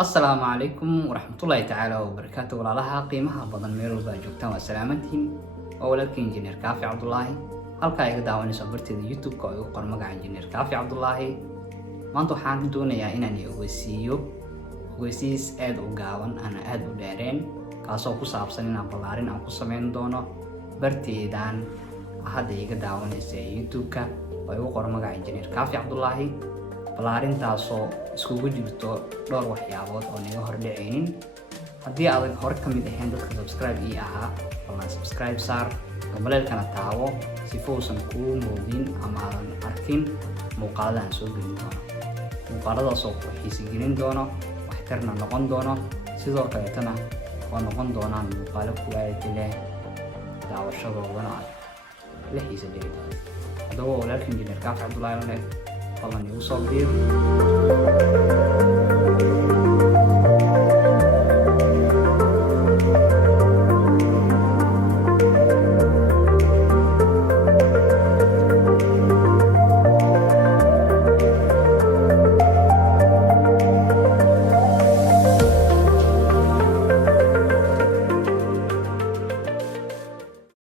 السلام عليكم ورحمة الله تعالى وبركاته walaalaha qiimaha badan meel walba aad joogtaan waa salaamantihiin waa walaalkii injineer Kaafi Cabdullaahi halkaa iga daawanayso barteeda YouTube-ka oo igu qoran magaca injineer Kaafi Cabdullaahi maanta waxaan doonayaa inaan ogeysiis aad u gaaban ana aad u dheereen kaasoo ku saabsan inaan ballaarin aan ku sameyn doono barteedan hadda iga daawanayso YouTube-ka oo igu qoran magaca injineer Kaafi Cabdullaahi ballaarintaasoo iskugu jirto dhowr waxyaabood oo naga hordhacaynin haddii aadan hore ka mid ahayn dadka subscribe ii ahaa walaan subscribe saar gambaleelkana taawo sifo uusan kuu moogin ama aadan arkin muuqaalada aan soo gelin doono muuqaaladaasoo ku xiisigelin doono waxtarna noqon doono sidoo kaleetana oo noqon doonaan muuqaalo quality leh daawashadoodana la xiisa geli doona haddaba walaalka injineer Kaafi Cabdullaahi fadlan igu soo biir